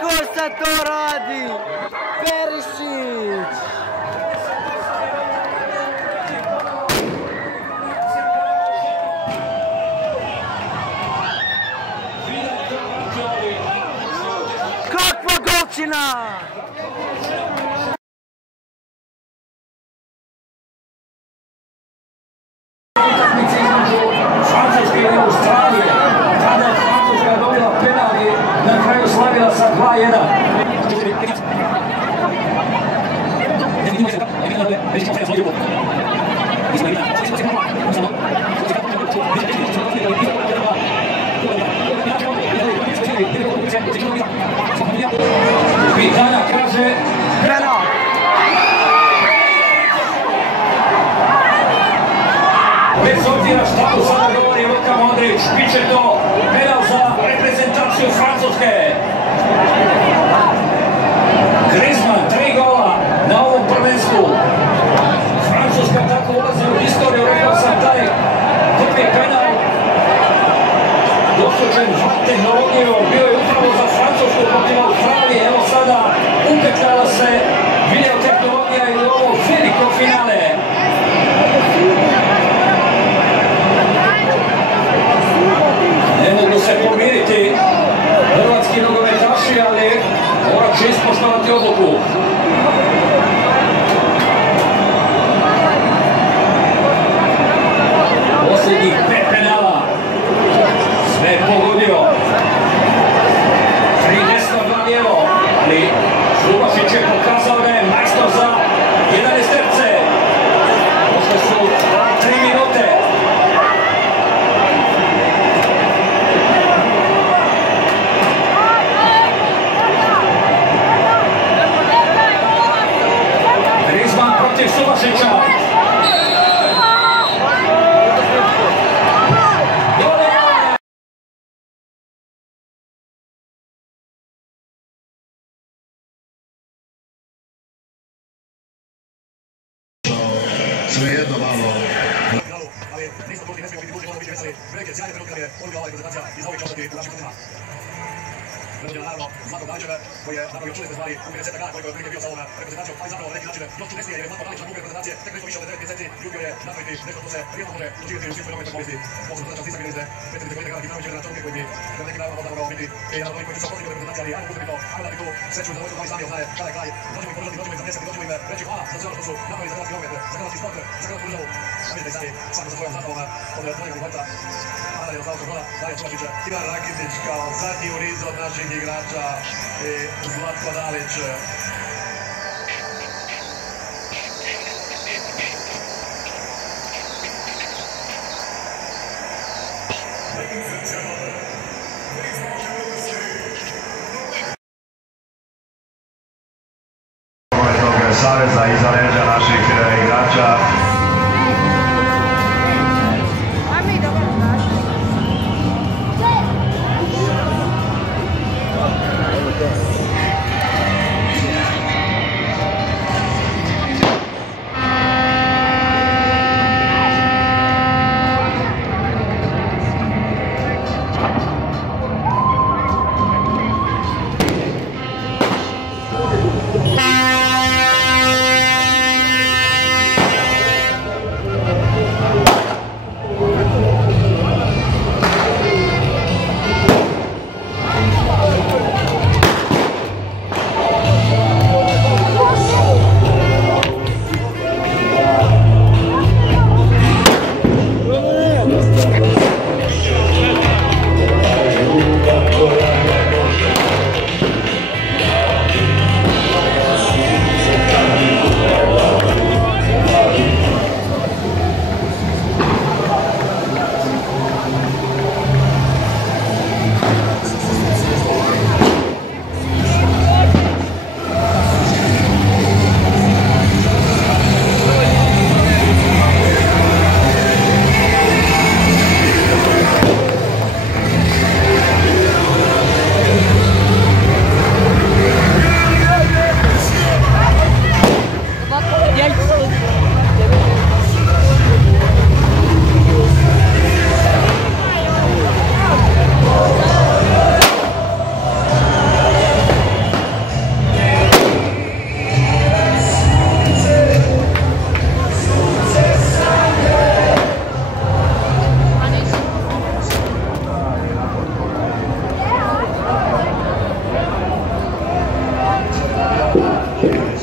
Kako se to radi? Perišić! Kakva golčina! Francuske i Australije, kada je Francuska dobila penal i na kraju slavila sa 2:1. Pitanja kaže Penal! bez obzira šta mu sada govori Luka Modrić, bit će to penal za reprezentaciju Francuske. Griezmann, 3 gola na ovom prvenstvu. Francuska tako ulazi u istoriju, rekao sam taj prvi penal dosuđen tehnologijom, bio je upravo za Francusku protiv Australije. Evo sada upetljala se videotehnologija i ovo veliko finale. Ne mogu se pomiriti hrvatski nogometaši, ali morat će ispoštovati odluku. Posljednjih 5 penala, sve je pogodio. 3 desno, 2 lijevo, ali Zubašić je pokazao da je majstor za 11 terce. Pošto su 3 minute. Griezmann protiv Zubašića. Svejedno malo. Ali nismo dužni, ne smijemo biti dužni, moramo biti veseli. Velike sjajne trenutke nam je odbila ova reprezentacija i za ovih će ostati u našim srcima. Predvođena naravno Zlatko Dalićeve, koji je napravio čudesne stvari u 50 dana koliko je otprilike bio sa ovom reprezentacijom, ali zapravo na neki način još čudesnije jer je Zlatko Dalić na klubu reprezentacije tek nešto više od 9 mjeseci i uspio je napraviti nešto što se rijetko može doživjeti u svim nogometnoj povijesti. Posebno zadačan Sisak vidjeli ste predsjednice Kolega Hrvatskih Ivanović na čovjek koji bi na neki način možda mogao biti jedan od onih koji su se opozitivni reprezentacije, ali ajmo uzeti to, ajmo dati tu sreću da koji sami oznaje kada je kraj. Dođemo ih podržati, dođemo ih zapljesati, dođemo im reći hvala za sve ono što su napravili za hrvatski nogomet, za hrvatski sport, za hrvatsku državu. A vidite i sami svako sa svojom zastavom od Trojevog dvorca. A nadalje od Slavskog Broda, Darija Čuvačića. Ivan Rakitić kao zadnji u nizu od naših igrača i Zlatko Dalić. Saveza iza leđa naših igrača. Hvala.